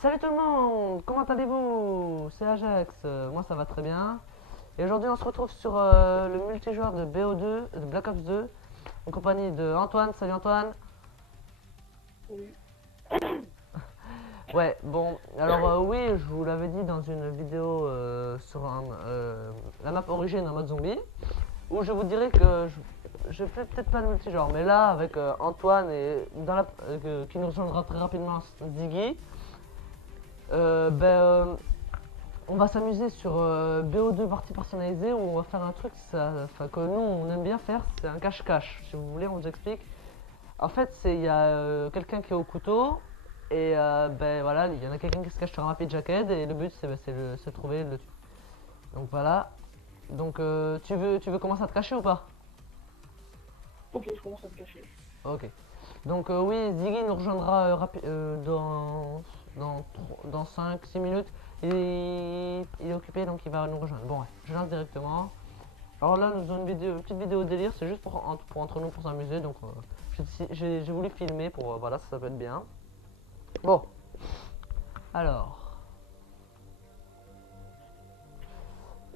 Salut tout le monde, comment allez-vous? C'est Ajax, moi ça va très bien. Et aujourd'hui on se retrouve sur le multijoueur de BO2, de Black Ops 2, en compagnie de Antoine. Salut Antoine. Oui. Ouais, bon, alors oui, je vous l'avais dit dans une vidéo sur la map origine en mode zombie, où je vous dirais que je fais peut-être pas le multijoueur, mais là avec Antoine et qui nous rejoindra très rapidement Ziggy, ben on va s'amuser sur BO2 partie personnalisée où on va faire un truc que nous on aime bien faire, c'est un cache-cache. Si vous voulez, on vous explique. En fait, il y a quelqu'un qui est au couteau et ben voilà, il y en a quelqu'un qui se cache sur un rapid jacket et le but c'est de trouver le tuer. Donc voilà. Donc tu veux commencer à te cacher ou pas? Ok, je commence à me cacher. Ok. Donc oui, Ziggy nous rejoindra dans 5-6 minutes. Il est occupé donc il va nous rejoindre. Bon, ouais, je lance directement. Alors là, nous avons une petite vidéo délire, c'est juste pour entre nous pour s'amuser. Donc j'ai voulu filmer pour voilà, ça peut être bien. Bon, alors,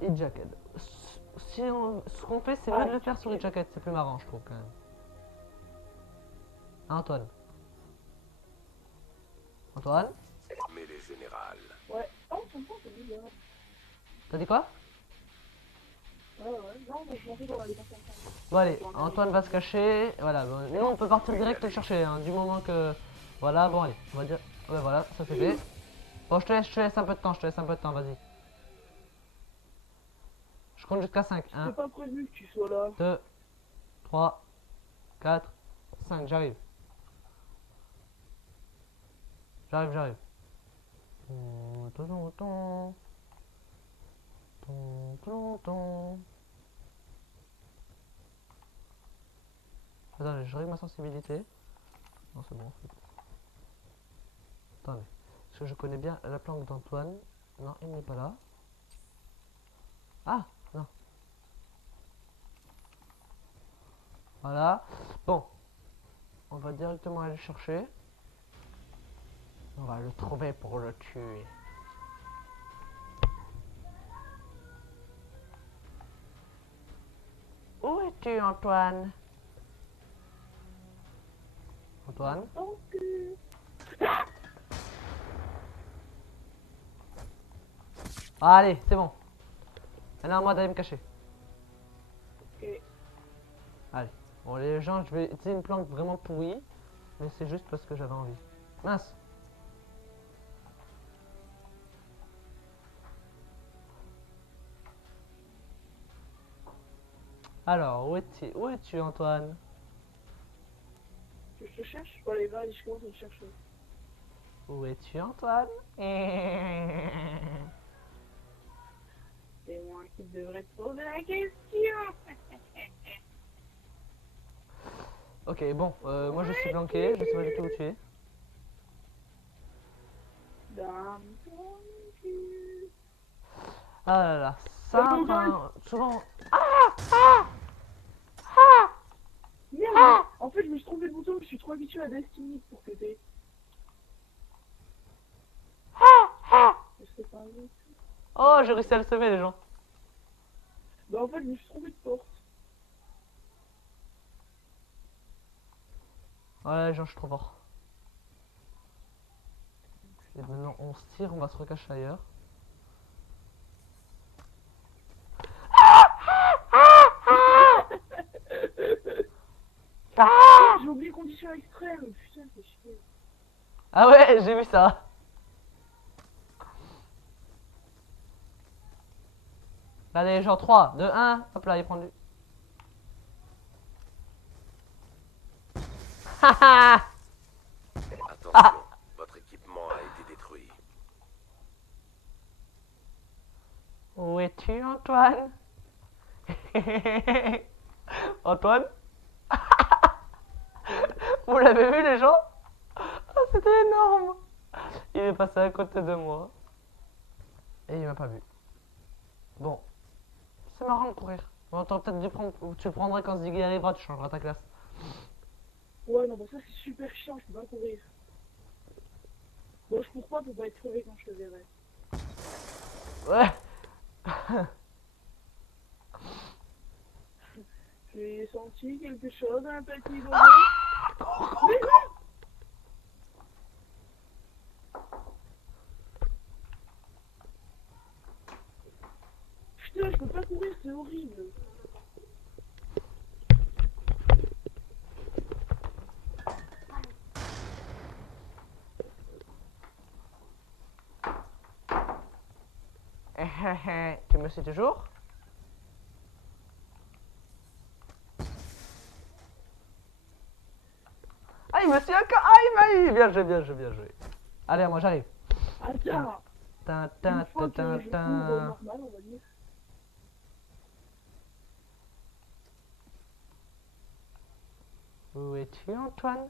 Hit Jacket. Ce qu'on fait, c'est mieux Ah, de le faire sur Hit Jacket, c'est plus marrant, je trouve quand même. Hein, Antoine? Antoine? Mais les générales. ouais. Oh, c'est bizarre. T'as dit quoi? Ouais, ouais. Non, mais je m'en fous dans les personnes. Bon allez, Antoine va se cacher. Voilà, bon, nous on peut partir direct le chercher, hein, du moment que... Voilà, bon allez, on va dire... Ouais voilà, ça c'est fait. Bon, je te laisse un peu de temps, vas-y. Je compte jusqu'à 5. Je 1, t'ai pas prévu que tu sois là. 2, 3, 4, 5, j'arrive. J'arrive. Attendez, je règle ma sensibilité. Non, c'est bon. Attendez, parce que je connais bien la planque d'Antoine. Non, il n'est pas là. Ah, non. Voilà. Bon, on va directement aller le chercher. On va le trouver pour le tuer. Où es-tu, Antoine? Antoine? Donc, Allez, c'est bon. Maintenant, à moi d'aller me cacher. ok. Allez. Bon, les gens, je vais utiliser une planque vraiment pourrie. Mais c'est juste parce que j'avais envie. Mince. Alors, où es-tu, Antoine? Je te cherche. Bon, allez, va, je commence à te chercher. Où es-tu, Antoine? C'est moi qui devrais te poser la question. Ok, bon, moi je suis planqué, je sais pas du tout où tu es. Dans ton cul. Ah là là, Oh ça, mon god. enfin, souvent... Merde. En fait, je me suis trompé de bouton. Je suis trop habitué à Destiny pour péter. Je sais pas. Oh, j'ai réussi à le semer, les gens. Bah, en fait, je me suis trompé de porte. Ouais, les gens, je suis trop fort. Et maintenant, on se tire, on va se recacher ailleurs. J'ai oublié condition extrême. Putain, c'est chier. Ah ouais, j'ai vu ça. Allez, genre 3, 2, 1. Hop là, il prend du... Haha. Attention, votre équipement a été détruit. Où es-tu, Antoine? Antoine? Vous l'avez vu, les gens? Ah, c'était énorme. Il est passé à côté de moi. Et il m'a pas vu. Bon, c'est marrant de courir. Bon, t'aurais peut-être dû prendre... Tu le prendrais quand Ziggy arrivera, tu changeras ta classe. Ouais, non, bah ça c'est super chiant, je peux pas courir. Bon, je cours pas pour pas être crevé quand je te verrai. Ouais. J'ai senti quelque chose, un petit bonheur. Ah, Mais non! Putain, je peux pas courir, c'est horrible. Tu me sais toujours? Ah, il me suit encore. Ah, il m'a eu. Bien joué, bien joué, bien joué. Allez, moi j'arrive. Attends, Tin, une tin, fois tin, que je tin, cours tin. normal, on va dire. Où es-tu, Antoine?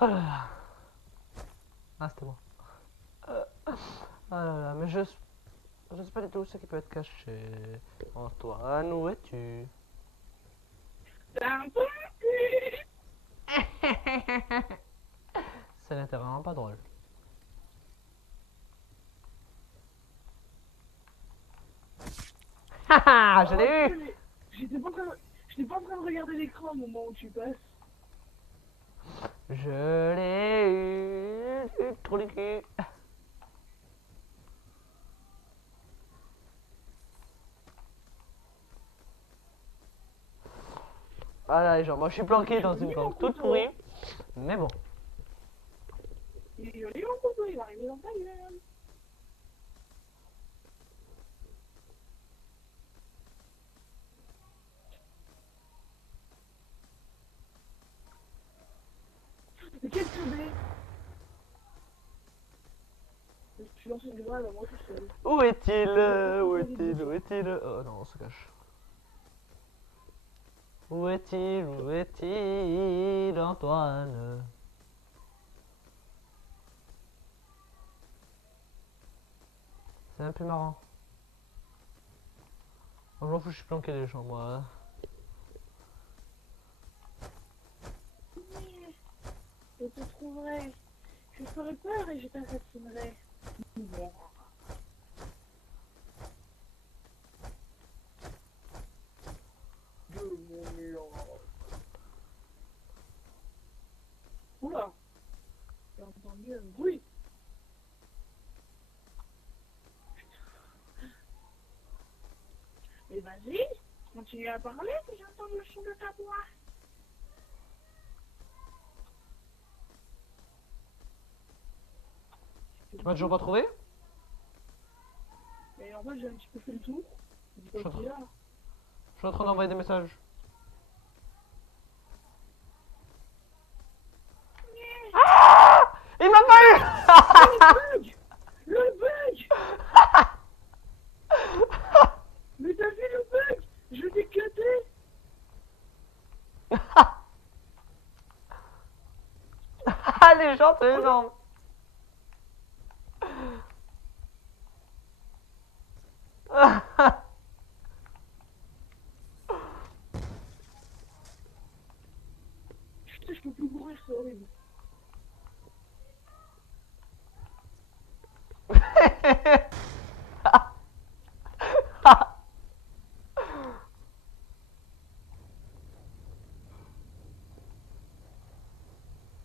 Oh là là. Ah, c'était bon. Ah là là, mais je sais pas du tout ce qui peut être caché. Antoine, où es-tu? Un peu. Ça n'était vraiment pas drôle. Haha, je l'ai eu! J'étais pas en train de regarder l'écran au moment où tu passes. Je l'ai eu! Du trou du cul! Ah là, les gens, moi je suis planqué dans une planque toute pourrie. Mais bon. Il est joli mon couteau, il va arriver dans ta gueule. Mais quel teubé! Je suis lancé une grenade à moi tout seul. Où est-il? Où est-il? Où est-il? Oh non, on se cache. Où est-il? Où est-il, Antoine? C'est un peu marrant. Moi, je m'en fous, je suis planqué les gens, moi. Je te trouverai. Je ferai peur et je t'assassinerai. De mon mur. Oula! J'ai entendu un bruit. Mais vas-y, continue à parler que j'entends le son de ta voix. Tu m'as toujours pas trouvé? Mais en fait, j'ai un petit peu fait le tour. Dis pas Je qu'il est là. Je suis en train d'envoyer des messages. Ah! Il m'a pas eu! Le bug! Mais t'as vu le bug? Je l'ai éclaté! Ah, les gens, c'est énorme! Putain, je peux plus courir, c'est horrible.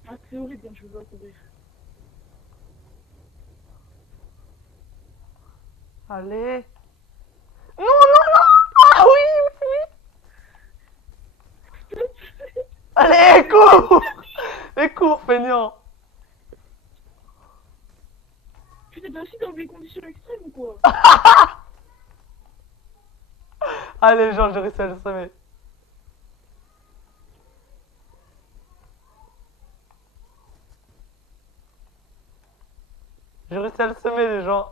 Ah, c'est horrible quand je veux pas courir. Allez! Non, non, non! Ah oui, oui, oui! Allez, cours! Et cours, feignant! Putain, t'es aussi dans des conditions extrêmes ou quoi? Allez, Jean, j'ai réussi à le semer. J'ai réussi à le semer, les gens.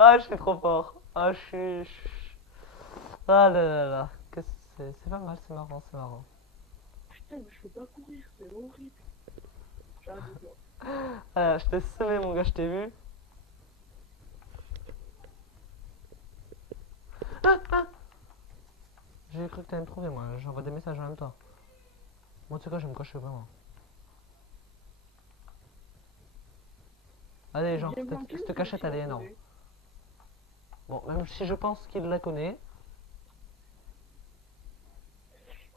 Ah, je suis trop fort. Ah, Ah là là là. C'est pas mal, c'est marrant, c'est marrant. Putain, mais je peux pas courir, c'est horrible. J'arrête de toi. Ah, je t'ai semé, mon gars, je t'ai vu. Ah, ah. j'avais cru que t'allais me trouver, moi. J'envoie des messages en même temps. Moi, tu sais quoi, je vais me cocher vraiment. Allez, genre, cette cachette, elle est énorme. Bon, même si je pense qu'il la connaît.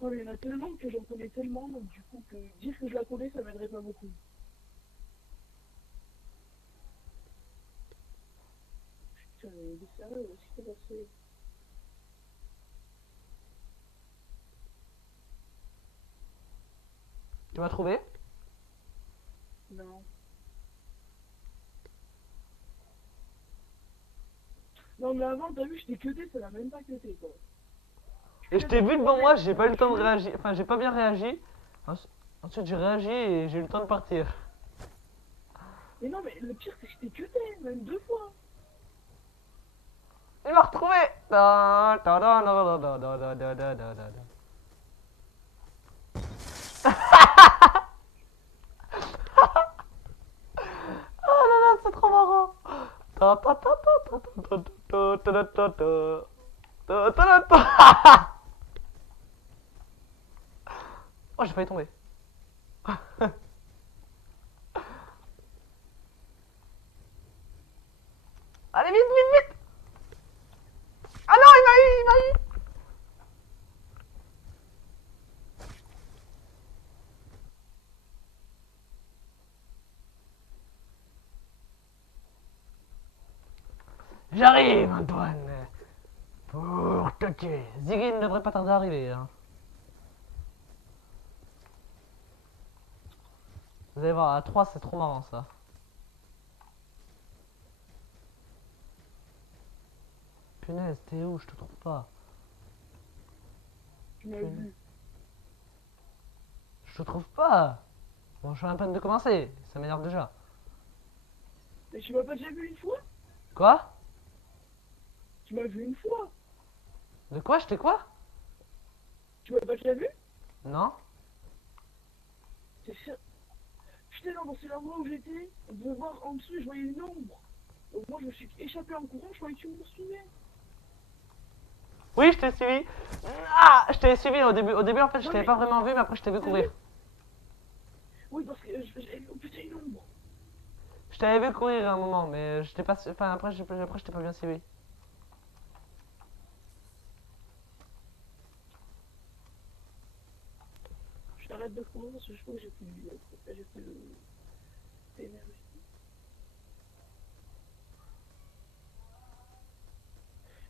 Oh, il y en a tellement que j'en connais tellement, donc du coup, que dire que je la connais, ça m'aiderait pas beaucoup. Putain, mais il est sérieux, qu'est-ce qui s'est passé? Tu m'as trouvé? Non. Non, mais avant, t'as vu, je t'ai cuté, ça l'a même pas cuté, quoi. Et je t'ai vu devant moi, j'ai pas eu le temps de réagir. Enfin, j'ai pas bien réagi. Ensuite, j'ai réagi et j'ai eu le temps de partir. Mais non, mais le pire, c'est que je t'ai cuté, même 2 fois. Il m'a retrouvé! Oh là là, c'est trop marrant! Oh, j'ai failli tomber. Allez, vite, vite, vite! Ah non, il m'a eu, il m'a eu! J'arrive, Antoine, pour te tuer. Ziggy ne devrait pas tarder à arriver. Hein. Vous allez voir, à 3, c'est trop marrant ça. Punaise, t'es où? Je te trouve pas. Tu m'as vu. Je te trouve pas. Bon, je suis à peine de commencer. Ça m'énerve déjà. Mais tu m'as pas déjà vu une fois? Quoi? Tu m'as vu une fois? De quoi? Je t'ai quoi? Tu m'as pas déjà vu? Non? C'est sûr. Putain, non, c'est l'endroit où j'étais. On pouvait voir en dessous, je voyais une ombre. Donc moi, je me suis échappé en courant, je croyais que tu me poursuivais. Oui, je t'ai suivi. Ah, je t'ai suivi au début. Au début, en fait, je t'avais pas vraiment vu, mais après, je t'ai vu courir. Oui, parce que j'ai... Oh putain, une ombre. Je t'avais vu courir à un moment, mais je t'ai pas. Enfin, après, je t'ai pas bien suivi. J'arrête de courir parce que je crois que j'ai plus de vie. J'ai plus d'énergie.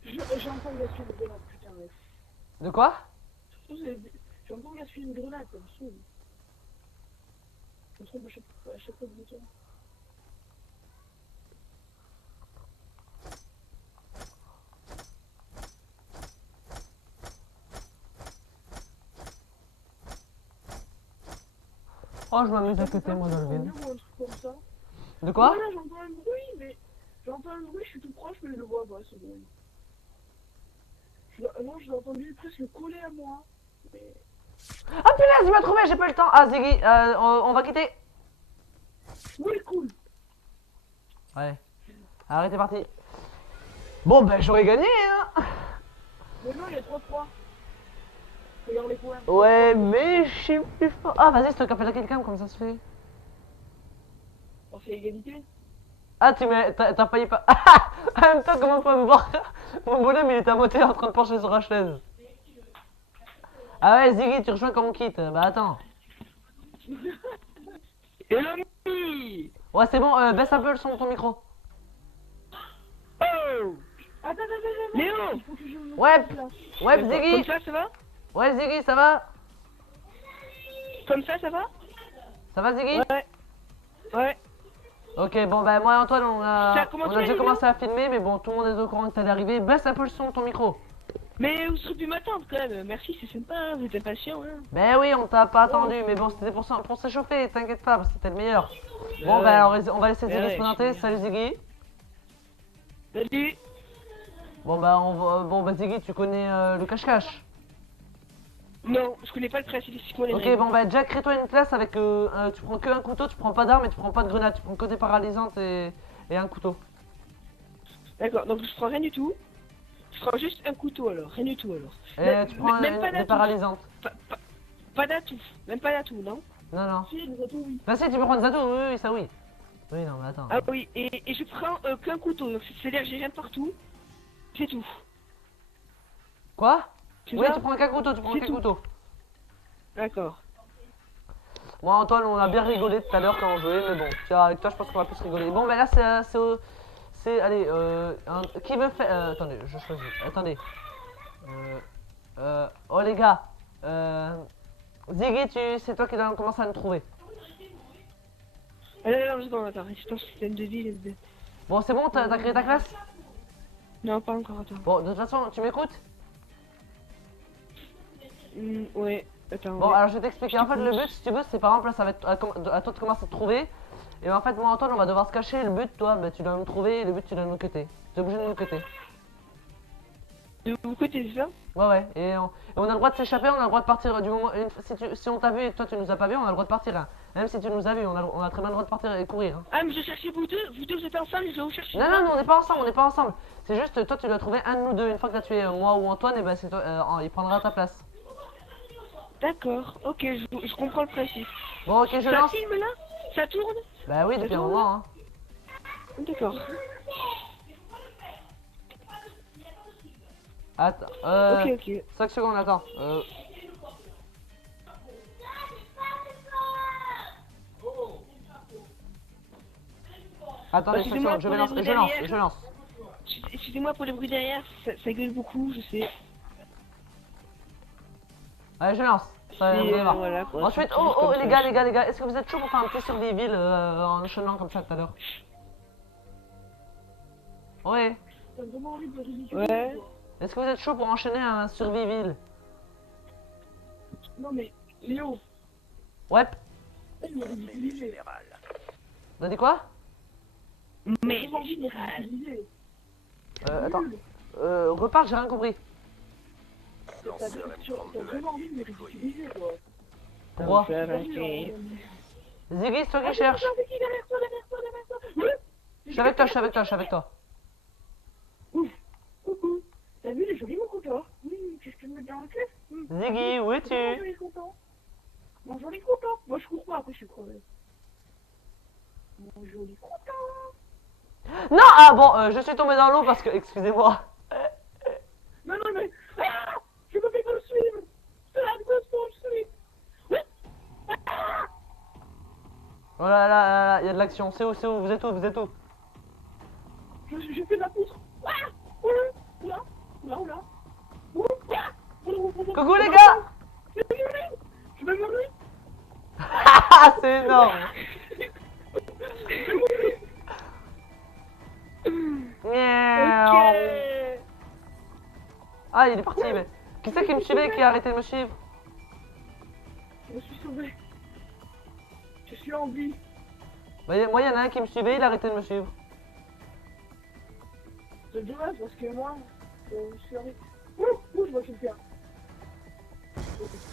J'entends gaspiller une grenade, putain, mais... De quoi? Surtout, j'entends gaspiller une grenade, ça me saoule. Je me trompe à chaque fois de temps. Oh, je m'amuse à côté, moi, dans le vide. Ou un truc comme ça. De quoi? Voilà, j'entends un bruit, mais... J'entends un bruit, je suis tout proche, mais je le vois pas, ce bruit. Non, je l'ai entendu presque coller à moi. Mais... Ah punaise, il m'a trouvé, j'ai pas eu le temps. Ah, Ziggy, on va quitter. Oui, cool. Allez, arrêtez, parti. Bon, ben, j'aurais gagné, hein. Mais non, il y a 3-3. Regarde les points. Ouais, mais je suis plus fort. Ah, vas-y, c'est capé à quelqu'un, comme ça se fait. On fait égalité. Ah, t'as failli pas. En même temps, comment on peut me voir? Mon bonhomme, il est à moitié en train de pencher sur la chaise. Ah ouais, Ziggy, tu rejoins quand on quitte. Bah attends. Et l'ami. Ouais, c'est bon, baisse un peu le son de ton micro. Oh. Attends. Léo. Il faut que je me Ouais, place. ouais, Comme Ziggy. ça va? Ouais, Ziggy, ça va? Comme ça va? Ça va, Ziggy? Ouais. Ok, bon, bah moi et Antoine, on Ça a a commencé, déjà les commencé à filmer, mais bon, tout le monde est au courant que t'allais arriver. Baisse un peu le son de ton micro. Mais vous serez du matin quand même. Merci, c'est sympa, hein, vous êtes patient. Hein. Ben oui, on t'a pas attendu, mais bon, c'était pour s'échauffer, t'inquiète pas, parce que c'était le meilleur. Bon, bah on va laisser Ziggy se présenter. Salut Ziggy. Salut. Bon, bah Ziggy, tu connais le cache-cache. Non, je connais pas le principe, c'est quoi les Ok, règles? bon, bah Jack, crée-toi une place avec. Tu prends que un couteau, tu prends pas d'armes et tu prends pas de grenade, tu prends que des paralysantes et un couteau. D'accord, donc je prends rien du tout. Je prends juste un couteau alors, rien du tout alors. Et tu prends Même pas des d'atout. paralysantes. Pas d'atout, même pas d'atout, non? Non, non. Si, les atouts, oui. Bah si, tu peux prendre des atouts, oui, oui, ça oui. Oui, non, mais attends. Ah oui, et je prends qu'un couteau, donc c'est-à-dire que j'ai rien partout. C'est tout. Quoi? C'est Oui, ça tu prends qu'un couteau, tu prends C'est qu'un tout. couteau. D'accord. Moi, Antoine, on a bien rigolé tout à l'heure quand on jouait, mais bon, tiens, avec toi, je pense qu'on va plus rigoler. Bon, ben là, allez, qui veut faire... attendez, je choisis. Attendez. Oh, les gars. Ziggy, c'est toi qui dois commencer à nous trouver. Alors, attends, résistance système de vie, les... Bon, c'est bon, t'as créé ta classe? Non, pas encore, attends. Bon, de toute façon, tu m'écoutes? Ouais, attends. Bon, ouais. alors je vais t'expliquer. En fait, le but, si tu veux, c'est par exemple, là, ça va être à toi de commencer à te trouver. Et en fait, moi, Antoine, on va devoir se cacher. Le but, toi, bah, tu dois nous trouver. Et le but, tu dois nous cutter. Tu es obligé de nous cutter. De mon côté, c'est ça? Ouais, ouais. Et on a le droit de s'échapper, on a le droit de partir du moment. Si on t'a vu et toi, tu nous as pas vu, on a le droit de partir. Hein. Même si tu nous as vu, on a très bien le droit de partir et courir. Hein. Ah, mais je cherchais vous deux vous êtes ensemble, je vais vous chercher. Non, non, non, on n'est pas ensemble, on n'est pas ensemble. C'est juste, toi, tu dois trouver un de nous deux. Une fois que tu as tué moi ou Antoine, et ben, c'est toi, il prendra ta place. D'accord, ok, je comprends le principe. Bon, ok, je Ça lance. filme là? Ça tourne? Bah oui, depuis un moment. Hein. D'accord. Attends, Ok. 5 secondes, attends. Attendez, 5 Excusez-moi secondes, je pour lance, les je lance, derrière. je lance. Excusez-moi pour les bruits derrière, ça gueule beaucoup, je sais. Allez, je lance. Ça, vous allez voir. voilà, quoi, Ensuite, c'est juste oh, comme les ça. gars, est-ce que vous êtes chaud pour faire un petit survival en enchaînant comme ça tout à l'heure? Ouais. T'as vraiment envie de me ridiculiser, Ouais. quoi. Est-ce que vous êtes chaud pour enchaîner un survival? Non, mais, Léo, Ouais. elle me ridiculiser. Général. T'as dit quoi? Mais T'as vraiment envie de me ridiculiser. Attends. Repars, j'ai rien compris. T'as vraiment envie de me ridiculiser, quoi. Pourquoi? Ça va, Vas-y, ok. Ziggy, c'est toi qui cherches. Je suis avec toi, je suis avec toi, je suis avec toi. Coucou. T'as vu les jolis mon copain? Qu'est-ce que tu me mets dans la classe? Ziggy, où Mon es-tu? joli content. Mon joli content. Moi je cours pas, après je suis crevé. Mon joli content. Non, ah bon, je suis tombé dans l'eau parce que, excusez-moi. Non, non, mais. Ah, je me fais pas le suivre. C'est la grosse pour le suivre. Oh là là, il y a de l'action. C'est où, vous êtes où, vous êtes où? Je fais de la poutre. Ah, oula, oula, oula. Coucou les gars. Je vais mourir. Ah, c'est énorme. Miaou. Ok. Ah, il est parti, mais... Qui c'est qui me suivait et qui a arrêté de me suivre? Je me suis sauvé. Je suis en vie. Bah, moi, il y en a un qui me suivait, il a arrêté de me suivre. C'est dommage parce que moi, je suis en vie. Je vois quelqu'un.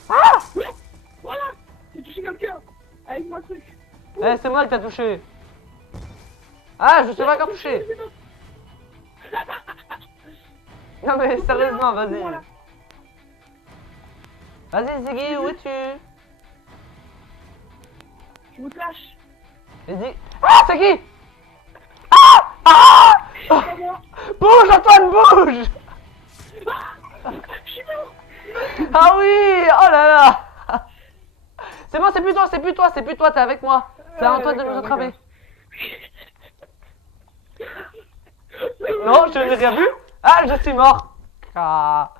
Ah! Voilà. J'ai touché quelqu'un. Avec mon truc. Eh, c'est moi qui t'as touché. Ah, je suis pas encore touché. Non mais sérieusement, vas-y. Voilà. Vas-y Ziggy, où es-tu? Je vous cache. Vas-y. Ah, c'est qui? Ah! Ah! C'est pas moi. Bouge Antoine, bouge! Je suis mort. Ah oui! Oh là là! C'est bon, c'est plus toi, t'es avec moi. C'est à Antoine de nous attraper. Non, je n'ai rien vu. Ah, je suis mort. Ah.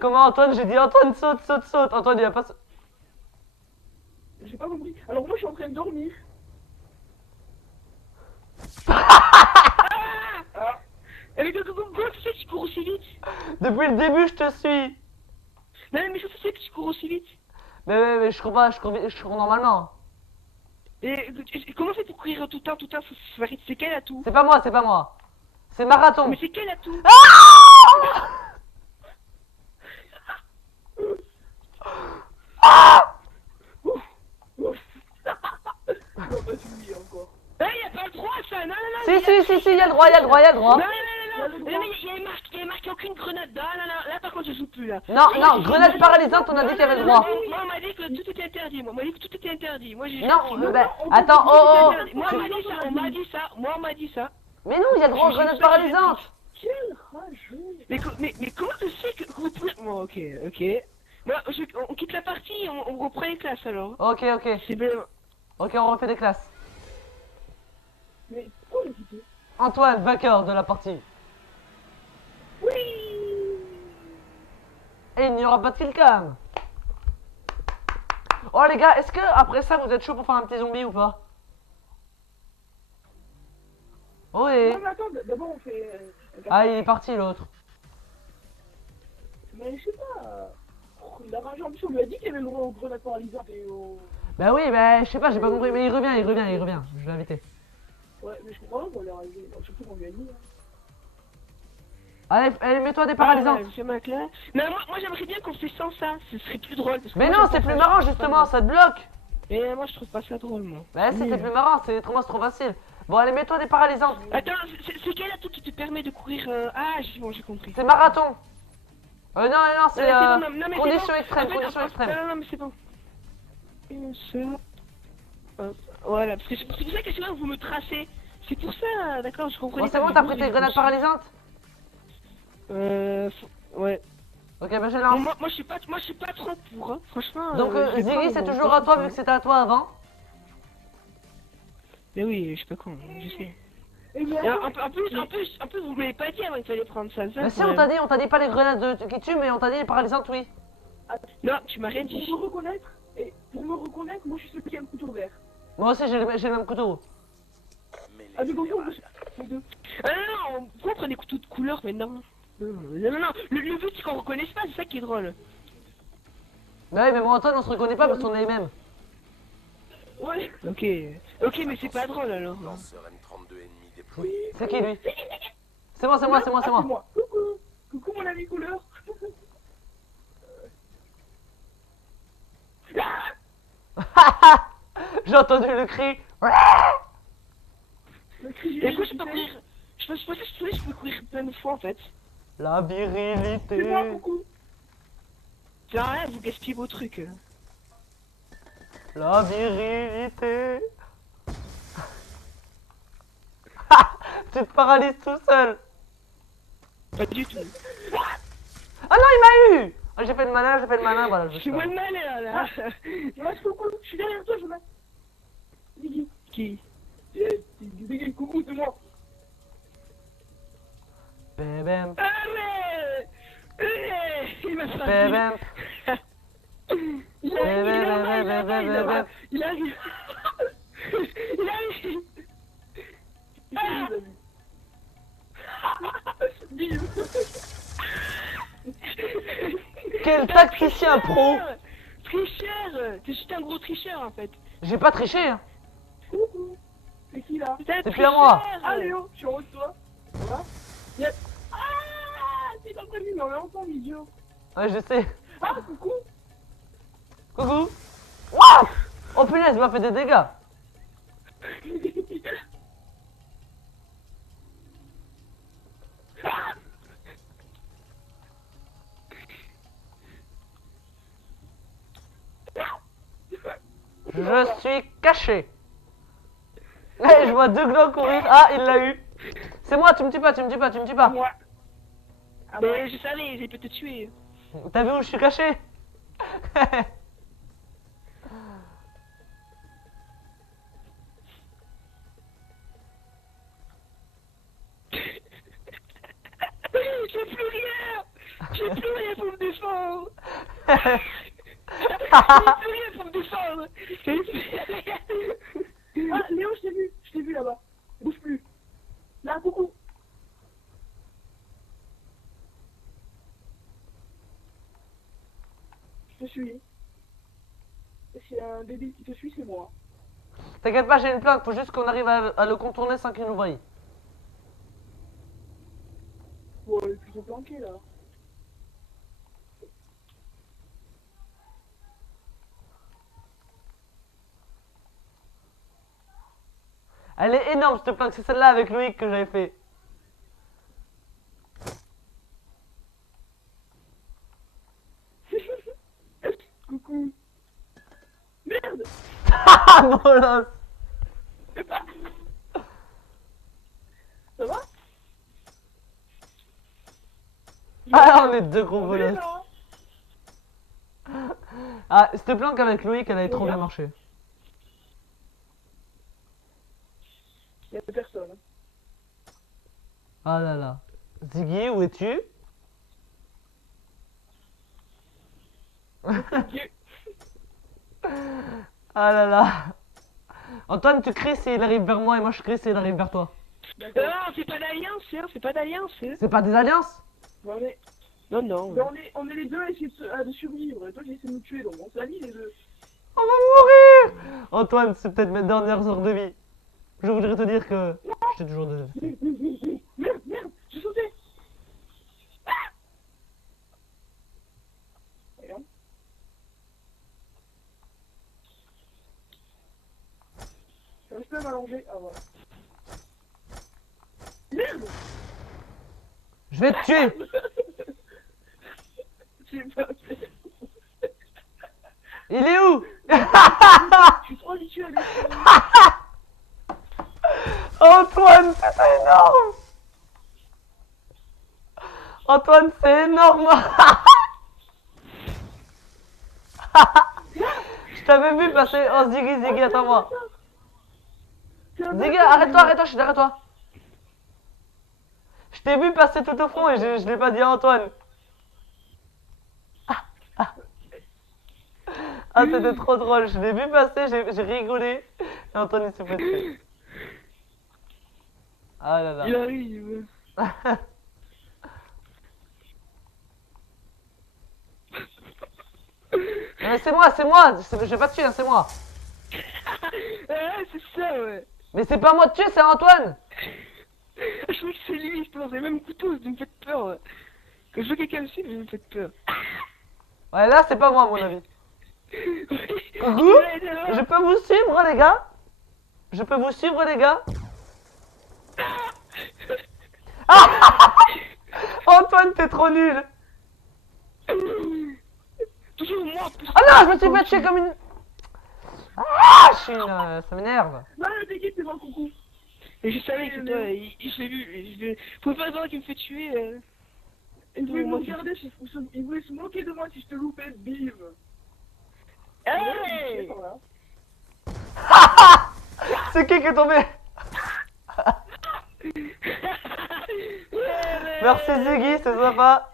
Comment Antoine? J'ai dit Antoine, saute. Antoine, il a pas... J'ai pas compris. Alors moi je suis en train de dormir. Mais comment tu sais que tu cours aussi vite? Depuis le début, je te suis. Non, mais je sais que tu cours aussi vite. Mais je cours pas, je cours normalement. Et comment fait pour courir tout le temps, c'est quel atout? C'est pas moi. C'est marathon. Mais c'est quel atout? Non, pas celui encore. y a pas le droit ça. Non, non, non. Si, il y a le droit, il y a le droit, il y a le droit. Non, non, non, non. Mais il y a marqué aucune grenade. Non, non, non. Là, par contre, je joue plus là. Non, non, grenade paralysante, on a dit qu'il y avait le droit. Moi, on m'a dit que tout était interdit. Moi, on m'a dit que tout était interdit. Moi, j'ai. Non, ben, attends, oh, oh. Moi, on m'a dit ça. On m'a dit ça. Moi, on m'a dit ça. Mais non, il y a le droit aux grenades paralysantes. Quel rageux. Mais comment tu sais que vous pouvez... Bon, ok, ok. Bon, on quitte la partie, on reprend les classes alors. Ok, ok. C'est bien. Ok, on refait des classes. Mais pourquoi j'ai quitté? Antoine, vainqueur de la partie. Oui. Et il n'y aura pas de killcam. Oh les gars, est-ce que après ça vous êtes chaud pour faire un petit zombie ou pas? Oui. Non mais attends, d'abord on fait... Ah, il est parti l'autre. Mais je sais pas... Il a ragé en plus, on lui a dit qu'il y avait le droit aux grenades paralysantes et aux... Bah oui, bah je sais pas, j'ai pas compris, mais il revient, il revient, il revient. Je vais l'inviter. Ouais, mais je comprends pas pourquoi il est arrivé. Surtout qu'on lui a dit. Hein. Allez, mets-toi des paralysantes. J'ai ma classe. Mais moi j'aimerais bien qu'on fait sans ça, ce serait plus drôle. Parce que Mais moi, non, j'aime c'est pas plus ça. marrant justement, ça te bloque. Mais moi je trouve pas ça drôle, moi. Bah si, c'est plus marrant, c'est trop facile. Bon, allez, mets-toi des paralysantes. Attends, c'est quel atout qui te permet de courir Ah, bon, j'ai compris. C'est marathon. Non, c'est Non, mais c'est bon, conditions bon. extrêmes, En fait, conditions extrêmes. Non, mais c'est bon. Une seule. Voilà, parce que c'est pour ça que souvent vous me tracez. C'est pour ça, d'accord, je comprenais. Bon, c'est bon, t'as pris tes grenades paralysantes? Ouais. Ok, bah je Bon, lance. moi je suis pas trop pour, hein. Franchement. Donc je vais Ziggy, pas c'est vous- toujours à toi vu que c'était à toi avant. Mais oui, je suis pas con, je sais. Et mais Et attends, en plus, vous m'avez pas dit avant qu'il fallait prendre ça. Mais si, on t'a dit pas les grenades qui tuent, mais on t'a dit les paralysantes, oui. Non, tu m'as rien dit. pour me reconnaître, moi je suis celui qui a le couteau vert. Moi aussi, j'ai le même couteau. Mais Ah les mais bonjour, générales, les deux. Ah non, non, pourquoi on prend des couteaux de couleur maintenant? Non, le but c'est qu'on reconnaisse pas, c'est ça qui est drôle. Bah oui, mais moi, Antoine, on se reconnaît pas parce qu'on est les mêmes. Ouais. Ok, mais c'est pas drôle alors. lanceur M32 ennemi déployé. C'est qui lui? C'est moi, c'est moi, c'est moi, c'est Ah, moi. Coucou. Coucou mon ami couleur. J'ai entendu le cri. Le cri Et écoute, je peux courir. Je pensais que je peux courir plein de fois en fait. La virilité. C'est moi, coucou. C'est rien, vous gaspillez vos trucs. La virilité. Tu te paralyses tout seul. Pas du tout. Ah non, il m'a eu. Ah, j'ai fait le malin, voilà. Je suis moins de mal là. Ouais, coucou, je suis derrière toi, Jonathan. Ziggy. Qui Ziggy, coucou, c'est moi. Bébém, Ah mais il m'a frappé. bébém. Il arrive. Il arrive. Ah Quel tacticien pro. Tricheur. T'es juste un gros tricheur en fait. J'ai pas triché, hein. Coucou. C'est qui là? C'est plus à moi. Ah Léo, je suis en haut de toi. Ça va? Yes. Ah, c'est pas prévu, mais on est ensemble, idiot. Ouais, je sais. Ah, coucou. Coucou. Wouah. Oh punaise, il m'a fait des dégâts. Je suis caché. Eh, je vois deux glands courir. Ah, il l'a eu. C'est moi, tu me tues pas, tu me tues pas, tu me tues pas. Moi. Ah Mais je savais, j'ai pu te tuer. T'as vu où je suis caché? J'ai plus rien. J'ai plus rien pour me défendre. J'ai plus rien pour me défendre. J'ai plus rien. Ah, Léo, je t'ai vu là-bas. Bouge plus. Là, coucou. Je te suis. S'il y a un débile qui te suit, c'est moi. T'inquiète pas, j'ai une plaque, faut juste qu'on arrive à le contourner sans qu'il nous voie. Bon, il est plutôt planqué là. Elle est énorme cette planque, c'est celle-là avec Loïc que j'avais fait. Coucou. Merde. Ah bolos. Ça va? Ah on est deux gros On est bolos. là. Ah cette planque avec Loïc elle avait trop bien marché. Il y a personne. Ah là là. Ziggy, où es-tu? Ah là là. Antoine, tu cries s'il arrive vers moi et moi je crie s'il arrive vers toi. D'accord. Non, c'est pas d'alliance, hein, c'est pas d'alliance. Hein. C'est pas des alliances? On est, Non, non. ben, on est les deux à essayer de survivre. Et toi, j'ai essayé de nous tuer, donc on s'allie les deux. On va mourir! Antoine, c'est peut-être mes dernières heures de vie. Je voudrais te dire que j'étais toujours désolé. Merde, merde, j'ai sauté. Ah. Regarde. Je peux m'allonger. Ah voilà. Merde. Je vais te tuer! J'ai pas fait. Il est où? Je suis trop habitué à les Antoine, c'est énorme! Antoine, c'est énorme! Je t'avais vu passer. Oh, Ziggy, Ziggy, attends-moi. Ziggy, arrête-toi, arrête-toi, je suis derrière toi. Je t'ai vu passer tout au fond et je l'ai pas dit à Antoine. Ah, c'était trop drôle. Je l'ai vu passer, j'ai rigolé. Et Antoine, il s'est fait tuer. Ah là là. Il arrive. Mais c'est moi, c'est moi. Je vais pas te tuer, hein, c'est moi. Ouais, c'est ça, ouais. Mais c'est pas moi de tuer, c'est Antoine. Je crois que c'est lui, je pense. Et même couteau, vous me faites peur. Ouais. Quand je vois quelqu'un me suivre, vous me faites peur. Ouais, là, c'est pas moi, à mon avis. Coucou? Je peux vous suivre, les gars? Je peux vous suivre, les gars? Ah! Antoine, t'es trop nul! Toujours moi. Ah non, je me suis fait tuer comme une... Ah, je suis une... ça m'énerve. Non, t'inquiète, c'est moi, coucou. Et je savais que toi, je l'ai vu. Faut pas savoir qu'il me fait tuer. Il voulait me regarder, il voulait se moquer de moi si je te loupais, bim. Hey! C'est qui est tombé? Merci Ziggy, c'est sympa.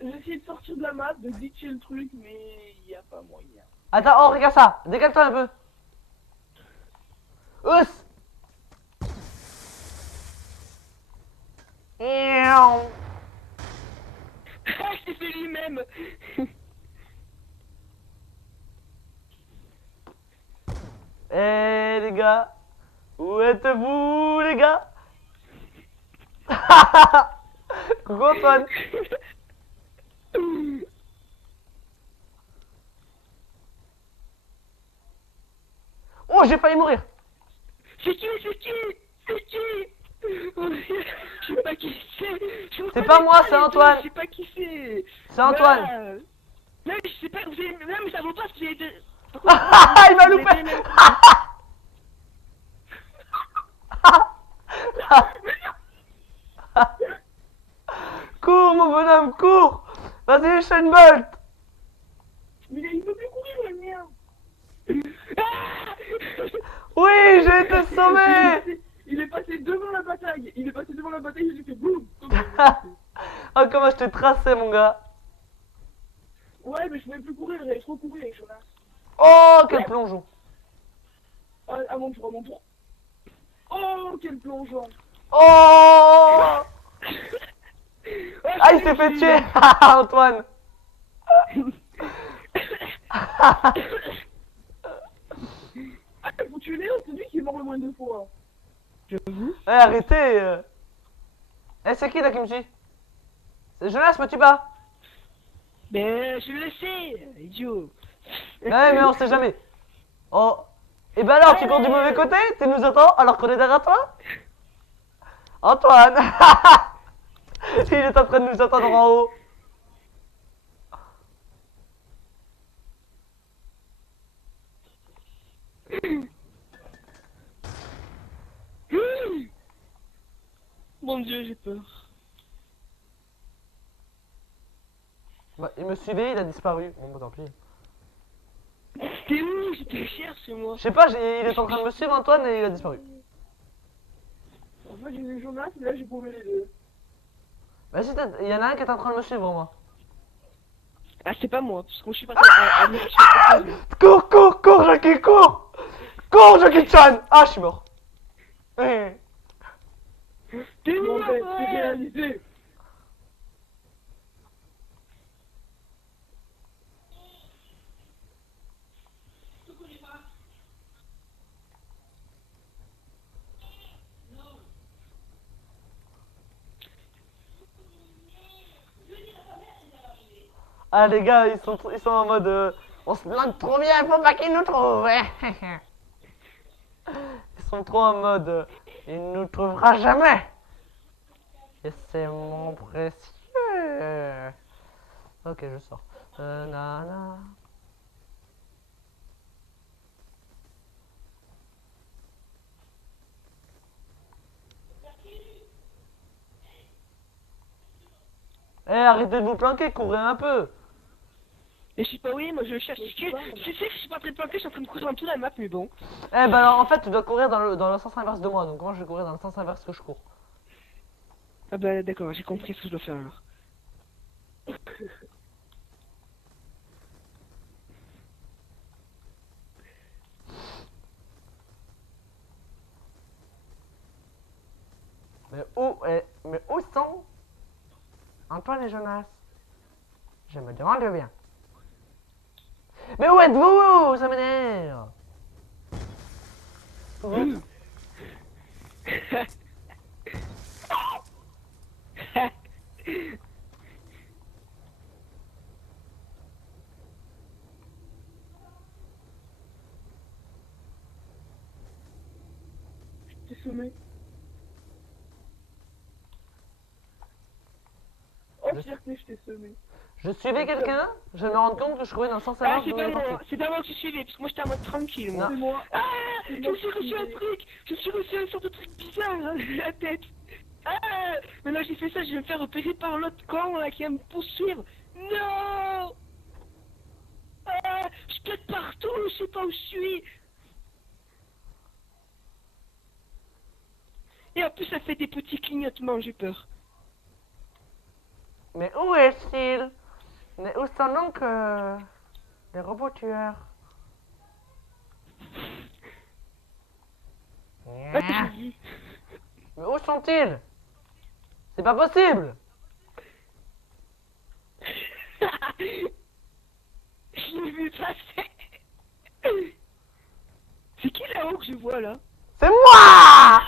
J'ai essayé de sortir de la map, de glitcher le truc, mais il y a pas moyen. Attends, oh, regarde ça. Décale-toi un peu. Ous. Ah, je t'ai fait lui-même. Eh les gars, où êtes-vous les gars? Coucou Antoine. Oh, j'ai failli mourir. C'est qui? Je sais pas qui c'est. C'est pas moi, c'est Antoine. Je sais pas qui c'est. C'est Antoine. Voilà. Non, mais je sais pas, vous avez... Non, mais ça vaut pas parce que j'ai deux... Il m'a loupé. Cours mon bonhomme, cours. Vas-y, Usain Bolt. Mais il peut plus courir, le mien. Oui, j'ai été sauvé. Il est passé devant la bataille. Je lui fais boum. Oh, comment je t'ai tracé, mon gars. Ouais, mais je pouvais plus courir, j'avais trop couru avec Jonas. Oh, quel plongeon. À mon tour, à mon tour. Oh, quel plongeon. Oh. Ah, il s'est fait tuer. Antoine. Ah, faut tuer Léo, c'est lui qui est mort le moins de fois. Eh, arrêtez. Eh, c'est qui là qui me tue? C'est Jonas, me tue pas. Mais je le sais, idiot. Ouais, mais on sait jamais. Oh, Et ben alors, tu cours du mauvais côté? Tu nous attends alors qu'on est derrière toi? Antoine! Il est en train de nous attendre en haut. Mon Dieu, j'ai peur. Bah, il me suivait, il a disparu. Bon, bah tant pis. T'es où? J'étais cher chez moi. Je sais pas, il est en train de me suivre, Antoine, et il a disparu. En fait, j'ai vu Jonas et là, j'ai paumé les deux. Bah, si, il y en a un qui est en train de me suivre, moi. Ah, c'est pas moi, parce que je suis parti à venir. Cours, cours, cours, Jackie, cours! Cours, Jackie Chan! Ah, je suis mort. Ouais. T'es où, Bon, ben, c'est Raphaël? réalisé. Ah, les gars, ils sont en mode. On se plante trop bien, faut pas qu'ils nous trouvent. Ils sont trop en mode. Il nous trouvera jamais. Et c'est mon précieux. Ok, je sors. Nana. Eh, arrêtez de vous planquer, courez un peu. Mais je sais pas, oui, moi je cherche. Tu sais que je suis pas en train de planter, je suis en train de courir dans toute la map, mais bon. Eh ben alors, en fait, tu dois courir dans le sens inverse de moi. Donc moi, je vais courir dans le sens inverse que je cours. Ah bah d'accord, j'ai compris ce que je dois faire alors. Mais où sont Antoine et Jonas? Je me demande bien. Mais où êtes-vous? Ça m'énerve. Je t'ai semé. Oh, fierté, je t'ai semé. Je suivais quelqu'un, je me rends compte que je courais dans le sens Ah, inverse c'est de pas l'autre moi, partie. c'est pas moi que je suivais, parce que moi j'étais en mode tranquille, moi. C'est moi. Ah, C'est je moi me suis qui reçu un suivais. truc, je me suis reçu un sort de truc bizarre hein, dans la tête. Ah, maintenant j'ai fait ça, je vais me faire repérer par l'autre con là qui va me poursuivre. Non. Ah, je pète partout, je sais pas où je suis. Et en plus ça fait des petits clignotements, j'ai peur. Mais où est-il? Mais où sont donc les robots tueurs? Ah, j'ai vu. Mais où sont-ils? C'est pas possible! Je l'ai vu passer. C'est qui là-haut que je vois là? C'est moi!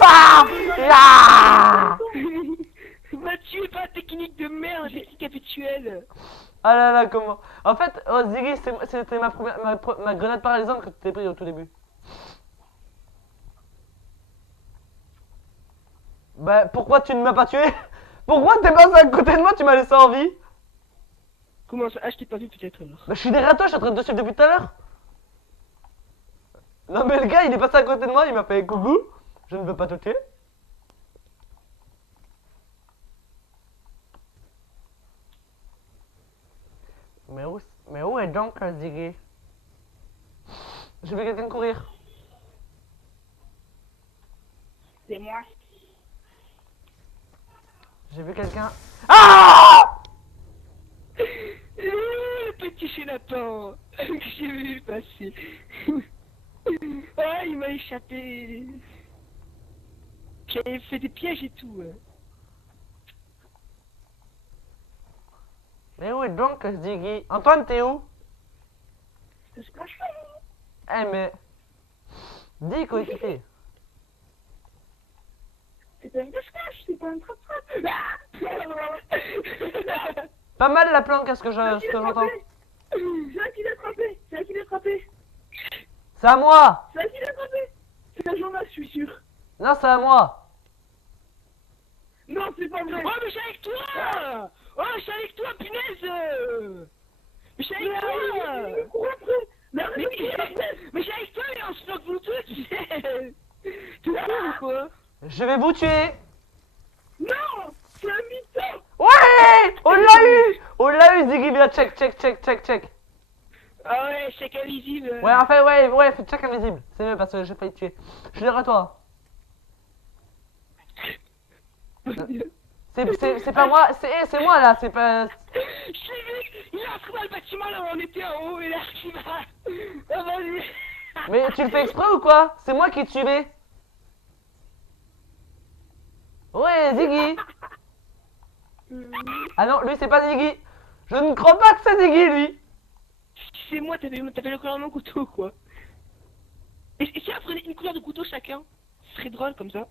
Ah! Ah! Mathieu, pas technique de merde, technique habituelle. Ah là là, comment? En fait, oh, Ziggy, c'était ma grenade paralysante que tu t'es pris au tout début. Bah, pourquoi tu ne m'as pas tué? Pourquoi t'es passé à côté de moi, tu m'as laissé en vie? Comment ça? Ah, je t'ai pas vu peut-être alors. Bah, je suis derrière toi, je suis en train de te suivre depuis tout à l'heure. Non, mais le gars, il est passé à côté de moi, il m'a fait coucou. Je ne veux pas te tuer. Mais où est donc Ziggy? Je vais quelqu'un courir. C'est moi. J'ai vu quelqu'un. Ah! Le petit chénapan que j'ai vu passer. Ah, il m'a échappé. J'avais fait des pièges et tout. Mais où est donc Ziggy? Antoine, t'es où? C'est ce que je fais. Eh, mais. Dis, coéquipier. C'est pas une cache-cache, c'est pas un trap-trap. Pas mal la planque à ce que j'entends. C'est à qui l'a attrapé. C'est à qui l'a attrapé. C'est à moi. C'est à qui l'a attrapé. C'est la journée, je suis sûr. Non, c'est à moi. Non, c'est pas vrai. Oh, mais je suis avec toi. Oh, je suis avec toi, punaise. Mais je suis avec toi. Mais cours après. Mais arrête Mais de courir après. je suis avec toi et on se bloque vous tous, tu sais. Tu vois ou quoi? Je vais vous tuer. Non, c'est un mytho. Ouais, on l'a eu. On l'a eu, Ziggy. Viens, check. Ah ouais, check invisible. Ouais, en fait, ouais, fais check invisible. C'est mieux parce que j'ai failli te tuer. Je suis derrière toi. C'est pas moi, c'est moi là, c'est pas... Je l'ai vu, il est rentré dans le bâtiment là où on était en haut et là, il m'a... Ah, vas-y. Mais tu le fais exprès ou quoi? C'est moi qui ai tué. Ouais, Ziggy. Ah non, lui c'est pas Ziggy. Je ne crois pas que c'est Ziggy, lui. C'est moi, t'avais le couleur de mon couteau, quoi. Et si on prenait une couleur de couteau chacun, ce serait drôle comme ça.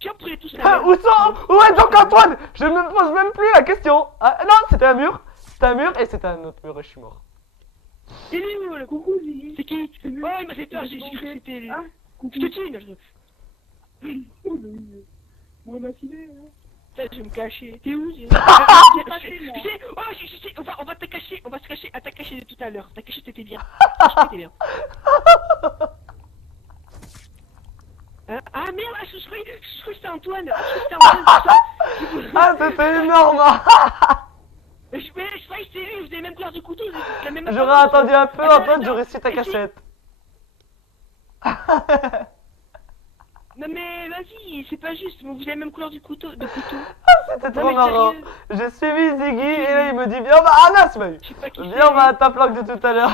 Si on prenait tous la Ah, même. où sont... Où est donc Antoine? Je ne me pose même plus la question. Ah, non, c'était un mur. C'était un mur et c'était un autre mur et je suis mort. C'est lui où, le Coucou, Ziggy. C'est qui? C'est lui. Oh, il m'a fait peur, j'ai cru que c'était lui. Ah, coucou. Je te tue, là, Oh, mais... Bon, on a filé, hein. je vais me cacher. T'es où? J'ai caché, moi. Tu sais, oh, je sais, on va te cacher, on va se cacher, à ta caché de tout à l'heure. Ta caché, t'étais bien. T'étais bien. Hein? Ah merde, je croyais que c'était Antoine. Je croyais que c'était Antoine, tout ça. Ah, c'était énorme. Je croyais que c'était lui, vous avez la même couleur de couteau, vous avez la même J'aurais apparence. attendu un peu, Attends, Antoine, attends. j'aurais su ta Et si- cachette. Non mais vas-y, c'est pas juste, vous avez la même couleur du couteau, de couteau. C'était Non, trop mais marrant. sérieux. J'ai suivi Ziggy et là il me dit viens, on va... Ah non, c'est pas lui. Je sais pas qui Viens, on va à c'est. ta plaque de tout à l'heure.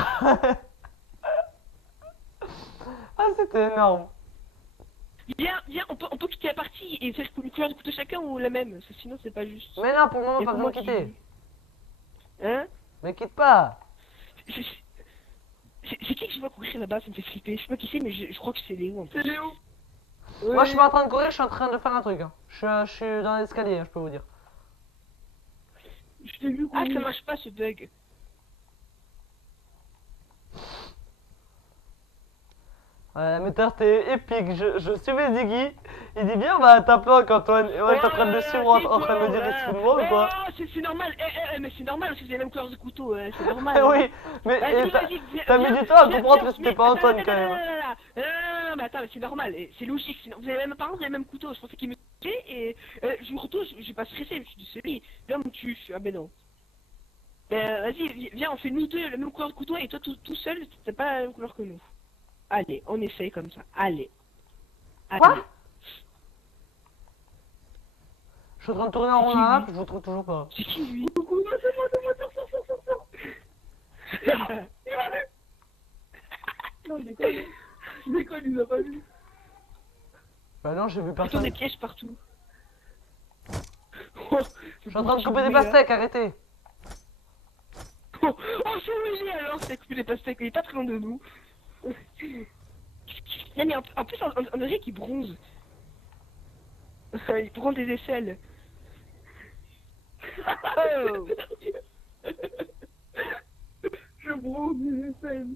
Ah, c'était énorme. Viens, on peut quitter la partie et faire une couleur de couteau chacun ou la même, parce que sinon c'est pas juste. Mais non, pour le moment, Et pas pour besoin de moi quitter. Hein? Mais quitte pas. C'est qui que je vois courir là-bas, ça me fait flipper. Je sais pas qui c'est, mais je crois que c'est Léo en C'est plus. Léo. Moi, je suis pas en train de courir, je suis en train de faire un truc. Hein. Je suis dans l'escalier, hein, je peux vous dire. Je t'ai vu Ah, courir. ça marche pas ce bug. Ouais, la méthode était épique. Je suivais Ziggy. Il dit viens, on va à ta plaque, Antoine. Et ouais, t'es en train de le suivre, en train de me dire il se fout de moi ou quoi? Oh, c'est normal, mais c'est normal parce que vous avez la même couleur de couteau, c'est normal. Eh oui, mais Vas-y, et t'as vas-y, viens, t'as mis viens, du temps à viens, comprendre viens, que c'était mais pas attends, Antoine attends, quand même. non, mais attends, mais c'est normal, c'est logique. Vous avez la même apparence, vous avez le même couteau. Je pensais qu'il me tuait et je me retourne, je vais pas stresser, je me suis dit c'est lui, viens me tue. Ah ben non. Vas-y, viens, on fait nous deux la même couleur de couteau et toi tout seul, t'as pas la même couleur que nous. Allez, on essaye comme ça. Allez. Quoi? Allez. Je suis en train de tourner en rond dans la map, je vous trouve toujours pas. C'est qui lui? Coucou, c'est moi, sors. Il m'a vu. Non, je déconne. Je déconne, il m'a pas vu. Bah non, j'ai vu Attends, personne. des pièges partout. Je suis en train de couper des pastèques, arrêtez. Oh, c'est obligé alors, c'est couper des pastèques, il est pas très loin de nous. Non mais en plus, on dirait qu'il bronze. Il prend des aisselles. Oh. Je bronze les aisselles.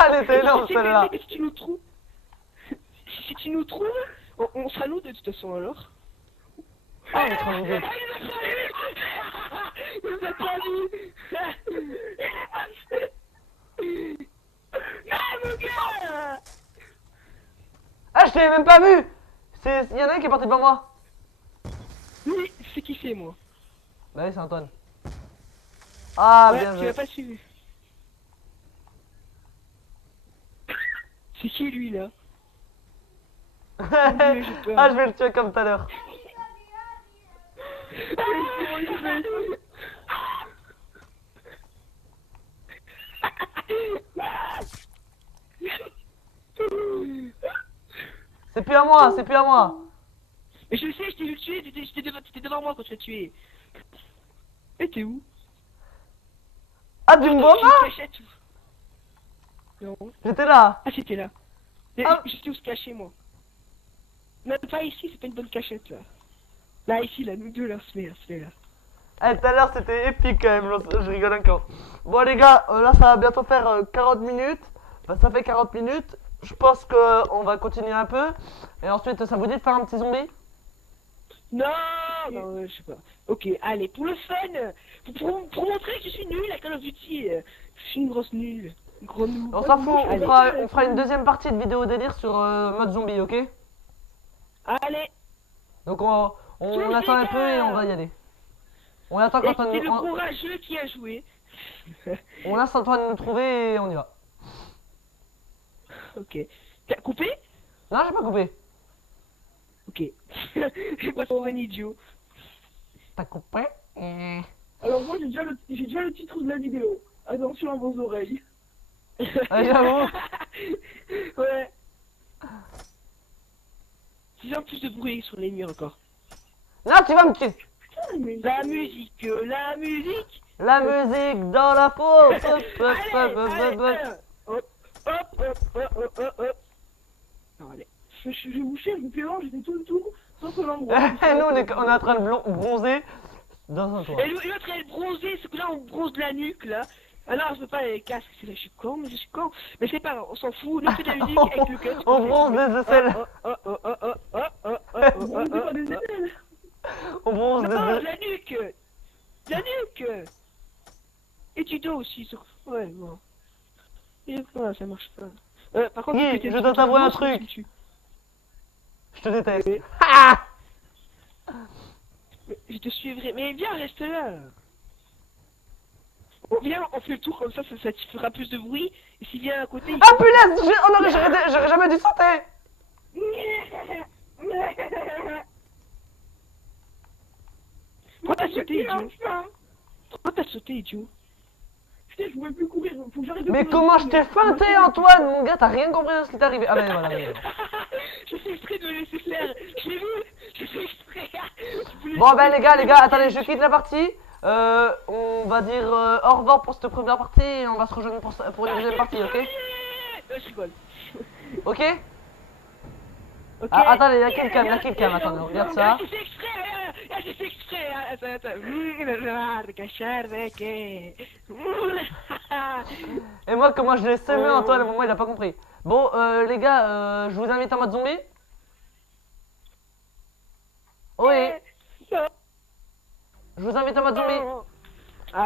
Elle était énorme Tu sais que- celle-là. Si tu nous trouves, si tu nous trouves, on sera nous de toute façon alors. Ah, on est trop vite. Il nous a pas vu. Non mon gars. Ah, je t'avais même pas vu. Il y en a un qui est parti devant moi. Oui, c'est qui c'est moi. Bah oui, c'est Antoine. Ah, Ouais, bien tu joué. l'as pas suivi. C'est qui lui là? j'ai peur. Ah, je vais le tuer comme tout à l'heure. C'est plus à moi, c'est plus à moi. Mais je sais, je t'ai vu le tuer, t'étais devant moi quand tu l'as tué. Et t'es où? Ah, tu me vois Tu pas? te cachais, Non. J'étais là. Ah, c'était là. Ah. J'étais où se cacher moi? Non, pas ici, c'est pas une bonne cachette là. Là, ici, là, nous deux là, se met là. Eh, tout à l'heure c'était épique quand même, je rigole encore. Bon les gars, là ça va bientôt faire 40 minutes. Enfin, ça fait 40 minutes. Je pense que on va continuer un peu. Et ensuite, ça vous dit de faire un petit zombie? Non, non, je sais pas. Ok, allez, pour le fun, pour montrer que je suis nul à Call of Duty, je suis une grosse nulle. Une grosse nulle. On s'en fout, Allez. on fera une deuxième partie de vidéo délire sur mode zombie, ok? Allez, Donc on attend un peu et on va y aller. On attend et quand c'est le on courageux qui a joué. laisse Antoine nous trouver et on y va. Ok. T'as coupé? Non, j'ai pas coupé. Ok. Je passe pour un idiot. T'as coupé? Alors moi j'ai déjà le titre de la vidéo. Attention à vos oreilles. J'avoue. Ouais. Si j'ai en plus de bruit sur les murs encore. Non, tu vas me tuer. Putain, mais... La musique, la musique. La musique dans la peau. Allez, allez, hop, hop, hop, hop, hop, hop, hop. Non, allez. Je vais boucher, je vous fais voir, j'étais tout le tour, sauf l'endroit. Nous on est en train de bronzer dans un toit. Et l'autre elle est bronzée, c'est que là on bronze de la nuque là. Alors je peux pas les casques, c'est là je suis con, mais je suis con. Mais c'est pas grave, on s'en fout, on fait de la musique avec le cut. On bronze des aisselles. Vous rendez pas des aisselles. On bronze des Non, aisselles. la nuque. La nuque. Et tu dois aussi sur... Ouais, bon. Et voilà, ça marche pas. Par contre, Guy, tu je dois t'avouer un tu truc. me tues. Je te déteste. Oui. Ah! Mais je te suivrai. Mais viens, reste là. Bon, viens, on fait le tour comme ça te fera plus de bruit. Et s'il vient à côté, il... Ah punaise, j'aurais jamais dû sauter. Pourquoi t'as sauté, idiot? Pourquoi t'as sauté, idiot? Putain, je pouvais plus courir, faut que j'arrête de Mais courir. comment je t'ai feinté, Antoine, mon gars, t'as rien compris de ce qui t'est arrivé. Ah ben voilà. J'ai fait exprès de me laisser faire. Je l'ai vu. J'ai fait exprès. Bon ben les gars, attendez, je quitte la partie. On va dire au revoir pour cette première partie et on va se rejoindre pour une deuxième partie, ok? Non, je rigole. Ok? Ok. Ah, attendez, il y a quelqu'un, attendez, on regarde ça. J'ai fait exprès. J'ai fait exprès. Attends. Cachard, ok. Et moi, comment je l'ai semé, Antoine, à un moment, il a pas compris. Bon, les gars, je vous invite en mode zombie. Oui, je vous invite en mode zombie.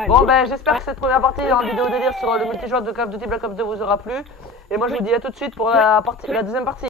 Bon, ben, j'espère que cette première partie en vidéo délire sur le multijoueur de Call of Duty Black Ops 2 vous aura plu. Et moi, je vous dis à tout de suite pour la deuxième partie.